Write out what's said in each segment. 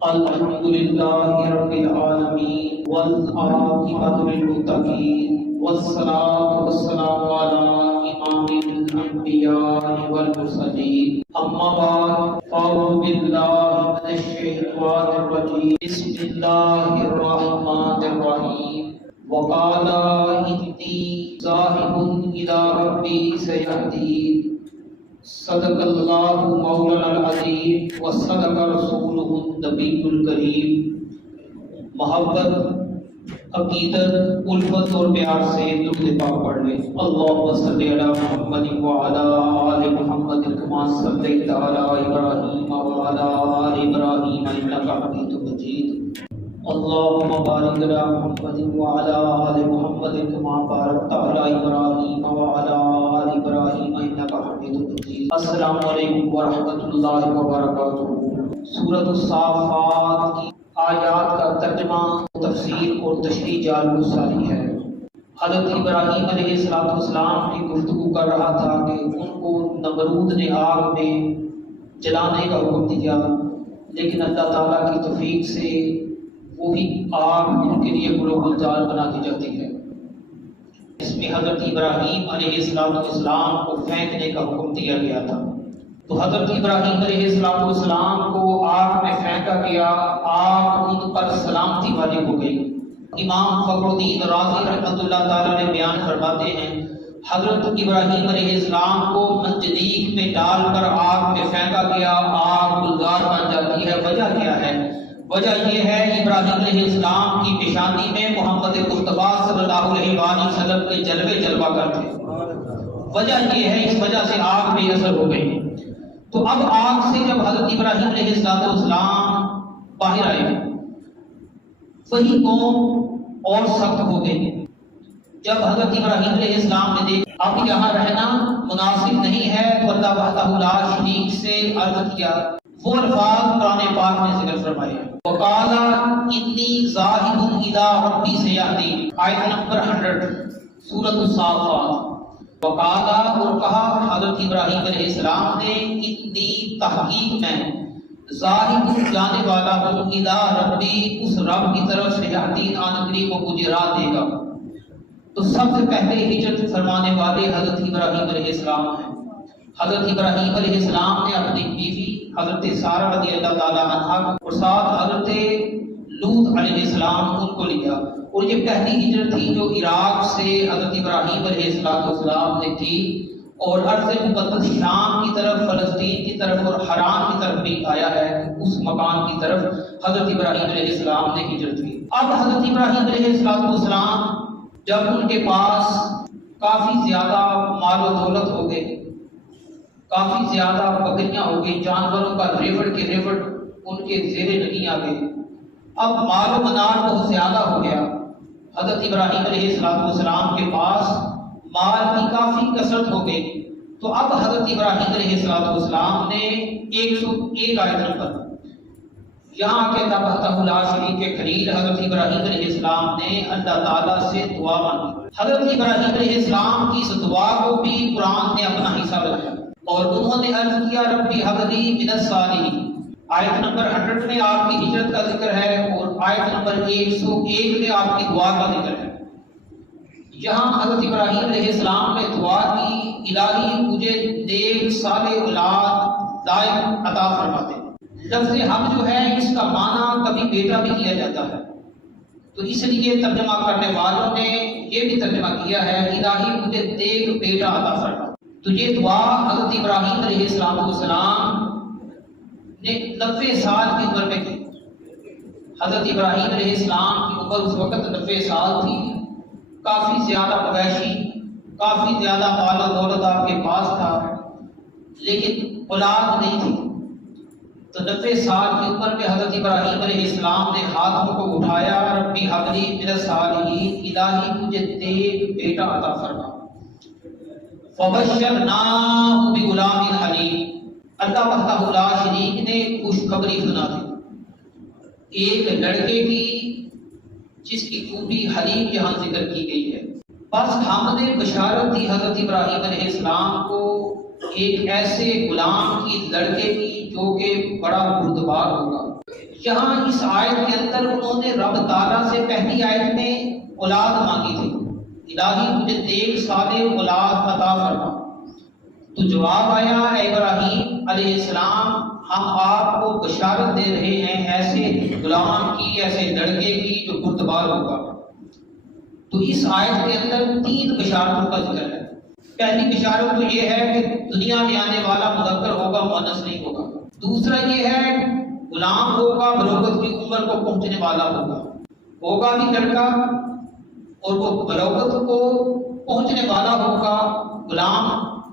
الحمد لله رب العالمين والعاقبة للمتقين والصلاة والسلام على إمام الأنبياء والمرسلين أما بعد فأعوذ بالله من الشيطان الرجيم بسم الله الرحمن الرحيم وقال إني ذاهب إلى ربي سيهدين صدق اللہ مولانا العظیم وصدق رسولہ النبی الکریم۔ محبت، عقیدت، الفت اور پیار سے درود پاک پڑھ لیں۔ اللہم صلی علی محمد وعلی آل محمد کما صلیت علی ابراہیم وعلی آل ابراہیم انک حمید مجید۔ اللہم بارک علی محمد وعلی آل محمد کما بارکت علی ابراہیم وعلی آل ابراہیم انک حمید مجید۔ السلام علیکم ورحمۃ اللہ وبرکاتہ۔ سورۃ الصافات کی آیات کا ترجمہ، تفسیر اور تشریح جعل ساری ہے۔ حضرت ابراہیم علیہ السلام کی گفتگو کر رہا تھا کہ ان کو نمرود نے آگ میں جلانے کا حکم دیا، لیکن اللہ تعالیٰ کی توفیق سے وہی آگ ان کے لیے گلو گلزار بنا دی جاتی ہے۔ اس میں حضرت ابراہیم علیہ السلام کو پھینکنے کا حکم دیا گیا تھا، تو حضرت ابراہیم علیہ السلام کو آگ میں پھینکا گیا، آگ ان پر سلامتی والی ہو گئی۔ امام فخر الدین رازی رحمۃ اللہ تعالیٰ نے بیان فرماتے ہیں، حضرت ابراہیم علیہ السلام کو منجنیق میں ڈال کر آگ میں پھینکا گیا، آگ گلزار بن جاتی ہے۔ وجہ کیا ہے؟ وجہ یہ ہے ابراہیم علیہ السلام کی پیشانی میں محمد مصطفیٰ صلی اللہ علیہ وآلہ وسلم کے جلوے جلوہ کر تھے۔ وجہ یہ ہے، اس وجہ سے آگ بے اثر ہو گئی۔ تو اب آگ سے جب حضرت ابراہیم علیہ السلام باہر آئے، وہی قوم اور سخت ہو گئی۔ جب حضرت ابراہیم علیہ السلام نے دیکھا اب یہاں رہنا مناسب نہیں ہے، تو اللہ وحدہ لا شریک سے عرض کیا۔ وہ الفاظ قرآن پاک میں ذکر فرمائے، وقال انی ذاہب الی ربی سیہدین، آیت نمبر 100 سورۃ الصافات۔ وقال، اور کہا حضرت ابراہیم علیہ السلام نے، انی تحقیق میں، ذاہب جانے والا ہوں، الی ربی اس رب کی طرف سیہدین آنکری کو مجھے راہ دے گا۔ تو سب سے پہلے ہجرت فرمانے والے حضرت ابراہیم علیہ السلام ہیں۔ حضرت ابراہیم علیہ السلام نے اپنی بیوی حضرت سارہ رضی اللہ تعالیٰ عنہا اور ساتھ حضرت لوط علیہ السلام ان کو لیا، اور یہ پہلی ہجرت تھی جو عراق سے حضرت ابراہیم علیہ السلام نے کی، اور ارض مقدس شام کی طرف، فلسطین کی طرف اور حران کی طرف بھی آیا ہے۔ اس مکان کی طرف حضرت ابراہیم علیہ السلام نے ہجرت کی۔ اب حضرت ابراہیم علیہ السلام جب ان کے پاس کافی زیادہ مال و دولت ہو گئے، کافی زیادہ بکریاں ہو گئی، جانوروں کا ریوڑ کے ریوڑ ان کے زیر نگیں آ گئے، اب مال و منال بہت زیادہ ہو گیا۔ حضرت ابراہیم علیہ السلام کے پاس مال کی کافی کثرت ہو گئی، تو اب حضرت ابراہیم علیہ السلام نے 101 آیت نمبر یہاں کے تبہتہ لا شریک کے خلیل حضرت ابراہیم علیہ السلام نے اللہ تعالیٰ سے دعا مانگی۔ حضرت ابراہیم علیہ السلام کی اس دعا کو بھی قرآن نے اپنا حصہ بنایا، اور انہوں نے عرض کیا، ربی حب لی من الصالحین۔ آیت نمبر 100 میں آپ کی ہجرت کا ذکر ہے، اور آیت نمبر 101 میں آپ کی دعا کا ذکر ہے۔ یہاں حضرت ابراہیم علیہ السلام نے دعا کی، الہی مجھے نیک صالح اولاد دائم عطا فرما دے۔ لفظ حب جو ہے اس کا معنی کبھی بیٹا بھی کیا جاتا ہے، تو اس لیے ترجمہ کرنے والوں نے یہ بھی ترجمہ کیا ہے، الہی مجھے نیک بیٹا عطا فرما۔ تو یہ دعا حضرت ابراہیم علیہ السلام نے 90 سال کی عمر میں کی۔ حضرت ابراہیم علیہ السلام کی عمر اس وقت 90 سال تھی، کافی زیادہ مویشی، کافی زیادہ مال و دولت آپ کے پاس تھا، لیکن اولاد نہیں تھی۔ تو 90 سال کی عمر میں حضرت ابراہیم علیہ السلام نے ہاتھوں کو اٹھایا، ربی حب لی من الصالحین، الہی مجھے نیک بیٹا عطا فرما۔ فبشرناہ بغلام حلیم، اللہ وحدہ لا شریک نے خوشخبری سنا دی ایک لڑکے کی جس کی خوبی حلیم یہاں ذکر کی گئی ہے۔ بس ہم نے بشارت دی حضرت ابراہیم علیہ السلام کو ایک ایسے غلام کی لڑکے کی جو کہ بڑا بردبار ہوگا۔ یہاں اس آیت کے اندر انہوں نے رب تعالیٰ سے پہلی آیت میں اولاد مانگی تھی، الہی مجھے نیک صالح اولاد عطا فرما، تو جواب آیا اے ابراہیم علیہ السلام ہم آپ کو بشارت دے رہے ہیں ایسے غلام کی، ایسے لڑکے کی جو بردبار ہوگا۔ تو اس آیت کے اندر 3 بشارتوں کا ذکر ہے۔ پہلی بشارت تو یہ ہے کہ دنیا میں آنے والا مذکر ہوگا، مؤنث نہیں ہوگا۔ دوسرا یہ ہے غلام ہوگا، بلوغت کی عمر کو پہنچنے والا ہوگا بھی لڑکا، اور وہ بلوغت کو پہنچنے والا ہوگا۔ غلام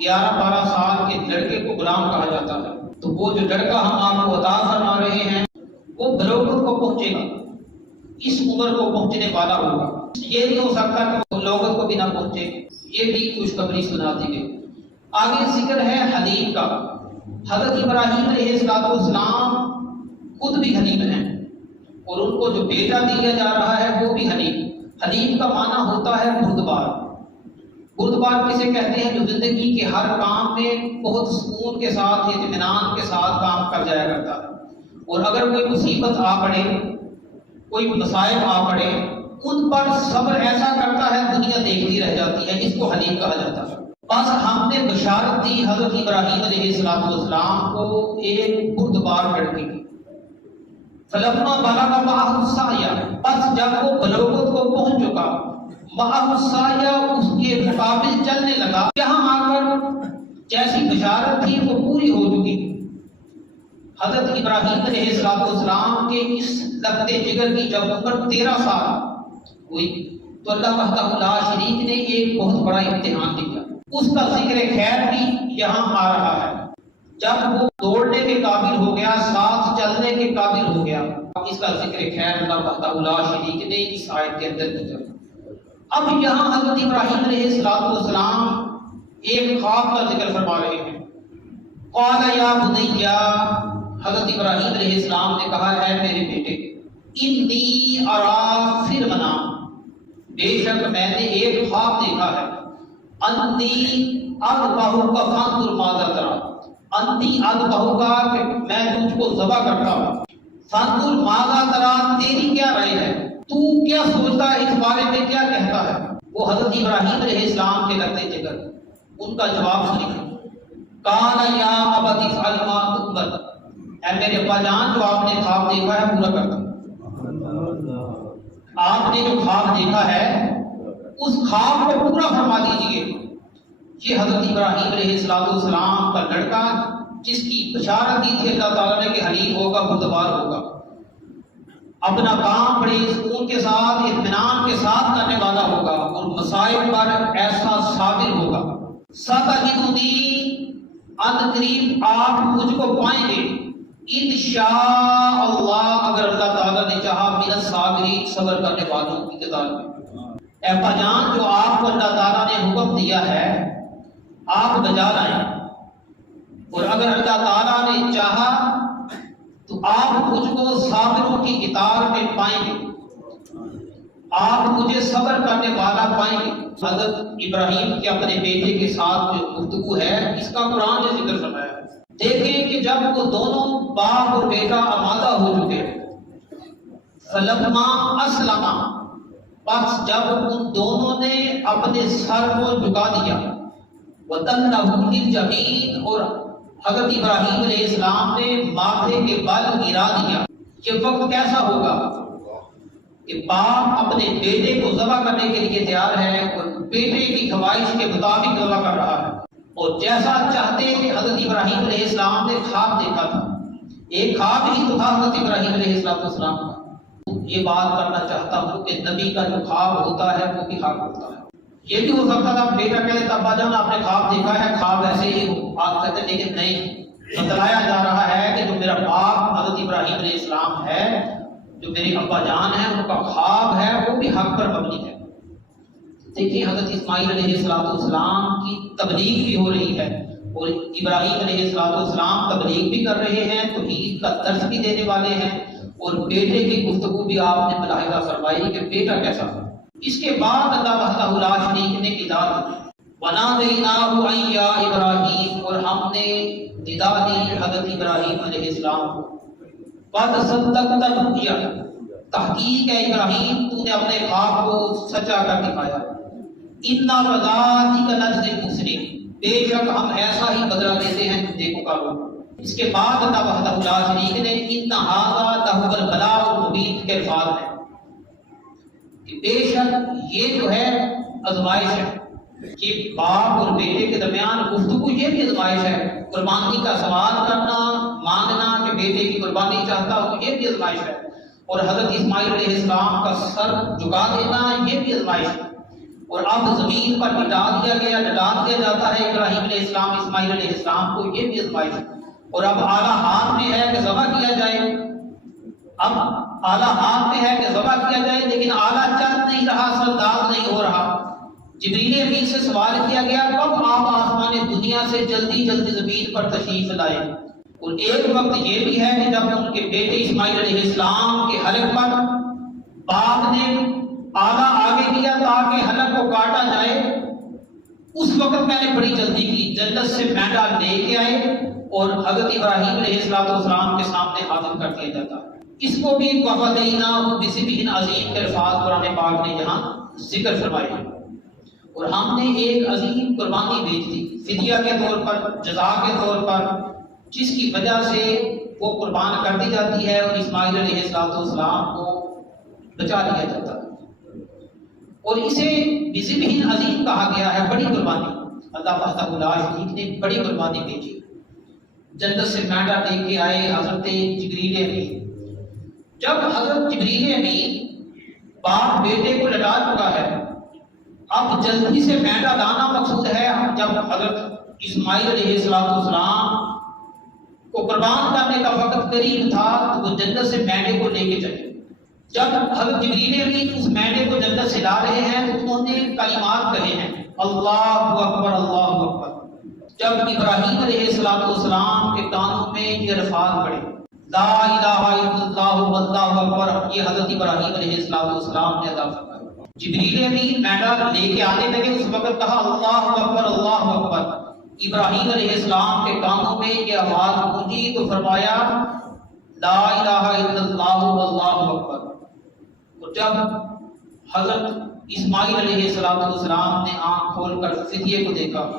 11-12 سال کے لڑکے کو غلام کہا جاتا ہے۔ تو وہ جو لڑکا ہم آپ کو عطا فرما رہے ہیں وہ بلوغت کو پہنچے گا، اس عمر کو پہنچنے والا ہوگا۔ یہ نہیں ہو سکتا کہ وہ بلوغت کو بھی نہ پہنچے، یہ بھی خوشخبری سنا دی گئی۔ آگے ذکر ہے حلیم کا۔ حضرت ابراہیم علیہ السلام خود بھی حلیم ہیں، اور ان کو جو بیٹا دیا جا رہا ہے وہ بھی حلیم۔ حلیم کا معنی ہوتا ہے بردبار۔ بردبار کسے کہتے ہیں؟ جو زندگی کے ہر کام میں بہت سکون کے ساتھ، اطمینان کے ساتھ کام کر جایا کرتا ہے، اور اگر کوئی مصیبت آ پڑے، کوئی مصائب آ پڑے، ان پر صبر ایسا کرتا ہے دنیا دیکھتی رہ جاتی ہے، اس کو حلیم کہا جاتا ہے۔ بس ہم نے بشارت دی حضرت ابراہیم علیہ السلام کو ایک بردبار لڑکے کی۔ فلما بلغ معه السعی، بس جب وہ بلوغت کو پہنچ چکا، معه السعی اس کے مقابل چلنے لگا، یہاں آ کر جیسی بشارت تھی وہ پوری ہو چکی۔ حضرت ابراہیم علیہ السلام کے اس لگتے جگر کی جب عمر 13 سال ہوئی تو اللہ وحدہ لا شریک نے ایک بہت بڑا امتحان دیا۔ اس کا ذکر خیر بھی یہاں آ رہا ہے۔ جب وہ دوڑنے کے قابل ہو گیا، ساتھ چلنے کے قابل ہو گیا، اس کا ذکر خیر اللہ وحدہ لا شریک نے اس آیت کے اندر کیا۔ اب یہاں حضرت ابراہیم علیہ السلام ایک خواب کا ذکر فرما رہے ہیں۔ قال یا بنی، حضرت ابراہیم علیہ السلام نے کہا ہے میرے بیٹے، انی ارا فی المنام، بے شک میں نے ایک خواب دیکھا ہے، انی اذبحک فانظر ماذا تری، انی اذبحک کہ میں تجھ کو ذبح کرتا ہوں، فانظر ماذا تری تیری کیا رائے ہے، تو کیا سوچتا ہے اس بارے میں، کیا کہتا ہے۔ وہ حضرت ابراہیم علیہ السلام کے لگتے جگر، ان کا جواب سنیں۔ قال یا ابت افعل ما تؤمر، اے میرے ابا جان جو آپ نے خواب دیکھا ہے پورا کر دو۔ آپ نے جو خواب دیکھا ہے اس خواب کو پورا فرما دیجئے۔ یہ حضرت ابراہیم علیہ السلام کا لڑکا جس کی بشارت دی تھی اللہ تعالیٰ نے کہ حلیم ہوگا، بردبار ہوگا، اپنا کام بڑے سکون کے ساتھ، اطمینان کے ساتھ کرنے والا ہوگا، اور مصائب پر ایسا صابر ہوگا۔ ستجدنی، ان قریب آپ مجھ کو پائیں گے، انشاء اللہ اگر اللہ تعالیٰ نے چاہا، من الصابرین، صبر کرنے والوں کی قطار میں۔ اے ابا جان جو آپ کو اللہ تعالیٰ نے حکم دیا ہے آپ بجا لائیں، اور اگر اللہ تعالیٰ نے چاہا تو آپ مجھ کو صابروں کی قطار میں پائیں گے، آپ مجھے صبر کرنے والا پائیں گے۔ حضرت ابراہیم کے اپنے بیٹے کے ساتھ جو گفتگو ہے اس کا قرآن نے ذکر فرمایا ہے۔ دیکھیں کہ جب وہ دونوں باپ اور بیٹا آمادہ ہو چکے، فلما اسلما، پس جب ان دونوں نے اپنے سر کو جھکا دیا، وَتَنَّهُ لِلْجَبِينِ، اور حضرت ابراہیم علیہ السلام نے ماتھے کے بل گرا دیا۔ یہ وقت کیسا ہوگا کہ باپ اپنے بیٹے کو ذبح کرنے کے لیے تیار ہے اور بیٹے کی خواہش کے مطابق ذبح کر رہا ہے، اور جیسا چاہتے کہ حضرت ابراہیم علیہ السلام نے خواب دیکھا تھا، ایک خواب ہی تو تھا حضرت ابراہیم علیہ السلام کا۔ یہ بات کرنا چاہتا ہوں کہ نبی کا جو خواب ہوتا ہے وہ بھی حق ہوتا ہے۔ یہ بھی ہو سکتا تھا بیٹا کہے ابا جان آپ نے خواب دیکھا ہے، خواب ایسے ہی ہو، آپ کہتے، لیکن نہیں، بتلایا جا رہا ہے کہ جو میرا باپ حضرت ابراہیم علیہ السلام ہے، جو میرے ابا جان ہیں، ان کا خواب ہے وہ بھی حق پر مبنی ہے۔ دیکھیں حضرت اسماعیل علیہ السلام کی تبلیغ بھی ہو رہی ہے، اور ابراہیم علیہ السلام تبلیغ بھی کر رہے ہیں، توحید کا درس بھی دینے والے ہیں، اور بیٹے کی گفتگو بھی آپ نے ملاحظہ فرمائی کہ بیٹا کیسا ہے۔ اس کے بعد اللہ وحدہ لا شریک نے ندا دی، وَنَادَيْنَاهُ أَن يَا إِبْرَاهِيمُ، اور ہم نے ندا دی حضرت ابراہیم علیہ السلام کو، قد صدقت الرؤیا، تحقیق ہے ابراہیم تو نے اپنے خواب کو سچا کر دکھایا. انا کذالک نجزی المحسنین، بے شک ہم ایسا ہی بدلہ دیتے ہیں نیکوکاروں. اس کے بعد اللہ وحدہ لا شریک نے ان ھذا لہو البلاء المبین کے الفاظ ہیں کہ بے شک یہ جو ہے آزمائش ہے، کہ باپ اور بیٹے کے درمیان گفتگو یہ بھی آزمائش ہے. قربانی کا سوال کرنا، مانگنا کہ بیٹے کی قربانی چاہتا ہو یہ بھی آزمائش ہے، اور حضرت اسماعیل علیہ السلام کا سر جھکا دینا یہ بھی آزمائش ہے. اور اب زمین پر لٹا دیا گیا، لٹا دیا جاتا ہے ابراہیم علیہ السلام اسماعیل علیہ السلام کو، یہ بھی آزمائش ہے. اور اب اعلیٰ ہاتھ میں ہے کہ ذبح کیا جائے، اب اعلیٰ ہاتھ میں ہے کہ ذبح کیا جائے، لیکن اعلیٰ چل نہیں رہا، سرداد نہیں ہو رہا. جبریل امین سے سوال کیا گیا کب آپ آسمان دنیا سے جلدی جلدی زمین پر تشریف لائے. اور ایک وقت یہ بھی ہے کہ جب ان کے بیٹے اسماعیل علیہ السلام کے حلق پر باپ نے آلہ آگے کیا تاکہ حلق کو کاٹا جائے، اس وقت میں نے بڑی جلدی کی، جنت سے مینڈا لے کے آئے اور حضرت ابراہیم علیہ السلام کے سامنے حاضر کر دیا جاتا. اس کو بھی وَفَدَيْنَاهُ بِذِبْحٍ عَظِيمٍ کے الفاظ قرآن پاک نے یہاں ذکر فرمائے. اور ہم نے ایک عظیم قربانی بھیج دی فدیہ کے طور پر، جزا کے طور پر، جس کی وجہ سے وہ قربان کر دی جاتی ہے اور اسماعیل علیہ السلام کو بچا لیا جاتا ہے. اور اسے بذبح عظیم کہا گیا ہے، بڑی قربانی. اللہ وحدہ لا شریک نے بڑی قربانی بھیجی. جنت سے مینڈا لے کے آئے حضرت جبریل امین. جب حضرت جبریل امین باپ بیٹے کو لٹا چکا ہے، اب جلدی سے مینڈا لانا مقصود ہے. جب حضرت اسماعیل علیہ السلام کو قربان کرنے کا وقت قریب تھا تو وہ جنت سے مینڈے کو لے کے چلے. جب حضرت جبریل امین اس مینڈے کو جنت سے لا رہے ہیں تو انہوں نے کلمات کہے ہیں، اللہ اکبر اللہ اکبر. جب ابراہیم علیہ السلام کے کانوں میں یہ الفاظ پڑے، لا الہ الا اللہ واللہ اکبر، یہ حضرت ابراہیم علیہ السلام نے ادا فرمایا. جبریل امین مینڈا لے کے آنے لگے، اس وقت کہا اللہ اکبر اللہ اکبر. ابراہیم علیہ السلام کے کانوں میں یہ آواز گونجی تو فرمایا لا الہ الا اللہ واللہ اکبر. اور جب حضرت اسماعیل علیہ السلام نے آنکھ کھول کر فدیے کو دیکھا،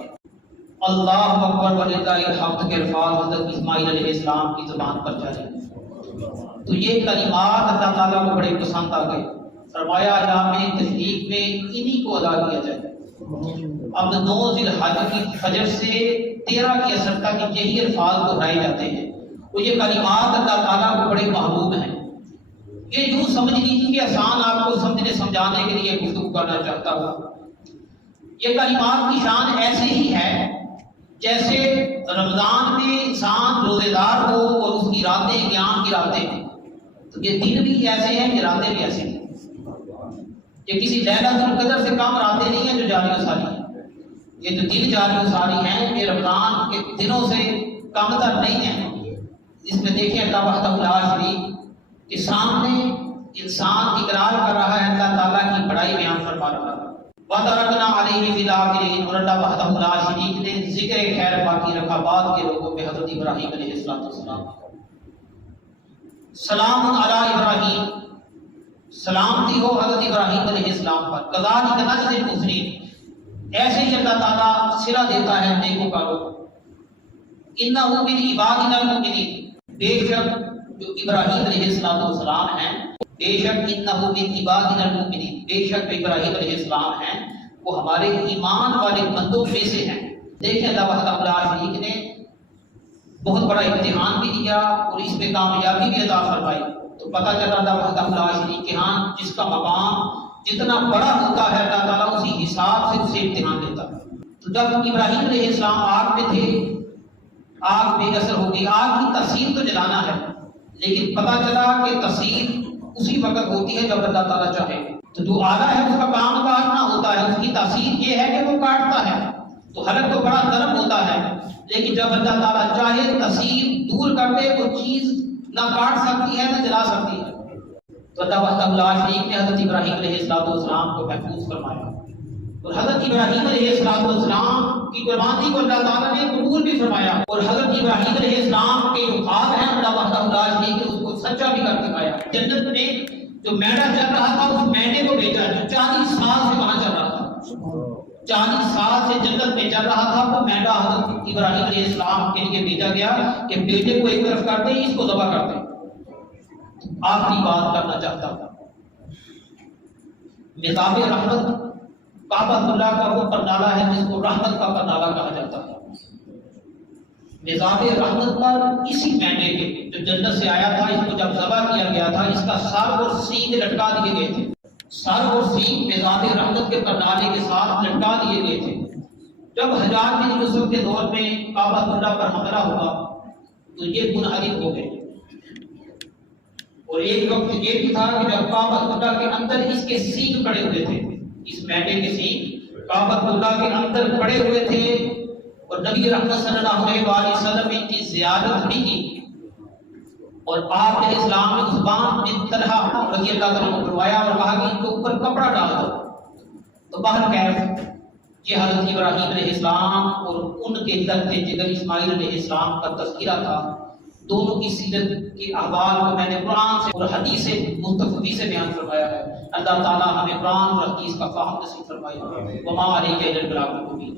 اللہ اکبر وللہ الحمد کے الفاظ حضرت اسماعیل علیہ السلام کی زبان پر جاری. تو یہ کلمات اللہ تعالیٰ کو بڑے پسند آ گئے. فرمایا ایام تشریق میں انہی کو ادا کیا جائے. اب 9 ذی الحج کی فجر سے 13 کی عصر تک یہی الفاظ دہرائے جاتے ہیں. وہ یہ کلمات اللہ تعالیٰ کو بڑے محبوب ہیں. یہ یوں سمجھ لیجیے کہ آسان آپ کو سمجھنے سمجھانے کے لیے گفتگو کرنا چاہتا ہوں. یہ کلمات کی شان ایسے ہی ہے جیسے رمضان میں انسان روزے دار ہو اور اس کی راتیں قیام کی راتیں ہیں. تو یہ دن بھی ایسے ہیں کہ راتیں بھی ایسے ہیں. یہ کسی لیلۃ القدر سے کم راتیں نہیں ہیں جو جاری و ساری ہیں. یہ جو دن جاری و ساری ہیں یہ رمضان کے دنوں سے کم تر نہیں ہیں. اس میں دیکھیں اللہ وحدہ لا شریک کے سامنے انسان اقرار کر رہا ہے، اللہ تعالیٰ کی بڑائی بیان فرما رہا ہے. وَتَرَكْنَا عَلَيْهِ فِي الْآخِرِينَ، اور اللہ وحدہ لا شریک نے ذکر خیر باقی رکھا بعد کے لوگوں پہ حضرت ابراہیم علیہ السلام. سلام علی ابراہیم، سلامتی ہو حضرت ابراہیم علیہ السلام پر. کذالک نجزی المحسنین، ایسے ہی اللہ تعالیٰ صلہ دیتا ہے نیکوکاروں. انہ من عبادنا المؤمنین، بے شک جو ابراہیم علیہ السلام ہیں، بے شک انہ من عبادنا المؤمنین، بے شک جو ابراہیم علیہ السلام ہیں وہ ہمارے ایمان والے بندوں میں سے ہیں. دیکھیں اللہ وحدہ لا شریک نے بہت بڑا امتحان بھی دیا اور اس میں کامیابی بھی عطا فرمائی. تو پتہ چلا اللہ وحدہ لا شریک کے ہاں جس کا مقام جتنا بڑا ہوتا ہے اللہ تعالیٰ اسی حساب سے اسے امتحان دیتا ہے. تو جب ابراہیم علیہ السلام آگ میں تھے، آگ بے اثر ہو گئی. آگ کی تفصیل تو جلانا ہے لیکن پتہ چلا کہ تفصیل اسی وقت ہوتی ہے جب اللہ تعالیٰ چاہے. تو جو آلہ ہے اس کا کام کاٹنا ہوتا ہے، اس کی تاثیر یہ ہے کہ وہ کاٹتا ہے. تو حلق تو بڑا نرم ہوتا ہے لیکن جب اللہ تعالیٰ چاہے تاثیر دور کر دے وہ چیز نہ کاٹ سکتی ہے نہ جلا سکتی ہے. تو اللہ وحدہ لا شریک نے حضرت ابراہیم علیہ السلام کو محفوظ فرمایا اور حضرت ابراہیم علیہ السلام کی قربانی کو اللہ تعالیٰ نے قبول بھی فرمایا. اور حضرت ابراہیم علیہ السلام کے جو خواب ہیں اللہ وحدہ لا شریک نے اس کو سچا بھی کر دکھایا. جنت میں جو میڈا چل رہا تھا اس میڈے کو بھیجا جو 40 سال سے وہاں چل رہا تھا. 40 سال سے جنت میں چل رہا تھا. وہ میڈا حضرت ابراہیم علیہ السلام کے لیے بھیجا گیا کہ بیٹے کو ایک طرف کر دیں, اس کو ذبح کر دیں. آخری بات کرنا چاہتا ہوں. مزاب رحمت کعبۃ اللہ کا وہ پرنالہ ہے جس کو رحمت کا پرنالہ کہا جاتا ہے. مزاب رحمت پر اسی مینڈے کے جو جنت سے آیا تھا, اس کو جب ذبح کیا گیا تھا, اس کا سر اور سینگ لٹکا دیے گئے تھے. سر اور سینگ مزاب رحمت کے پرنالے کے ساتھ لٹکا دیے گئے تھے. جب حجاج بن یوسف کے دور میں کعبۃ اللہ پر حملہ ہوا تو یہ منحرف ہو گئے. اور ایک وقت یہ بھی تھا کہ جب کعبۃ اللہ کے اندر اس کے سینگ پڑے ہوئے تھے, اس مینڈے کے سینگ کعبۃ اللہ کے اندر پڑے ہوئے تھے, اور نبی رحمت صلی اللہ علیہ وسلم نے ان کی زیارت بھی کی. اور آپ علیہ السلام نے عثمان بن طلحہ رضی اللہ عنہ کو بلوایا اور کہا کہ ان کے اوپر کپڑا ڈال دو. تو باہر کیف یہ حضرت ابراہیم علیہ السلام اور ان کے درد جگر اسماعیل علیہ السلام کا تذکرہ تھا. دونوں کی سیرت کے احوال کو میں نے قرآن سے اور حدیث مستفیض سے بیان فرمایا ہے. اللہ تعالیٰ ہمیں قرآن اور حدیث کا فہم نصیب فرمائے. وما علیک الا البلاغ المبین.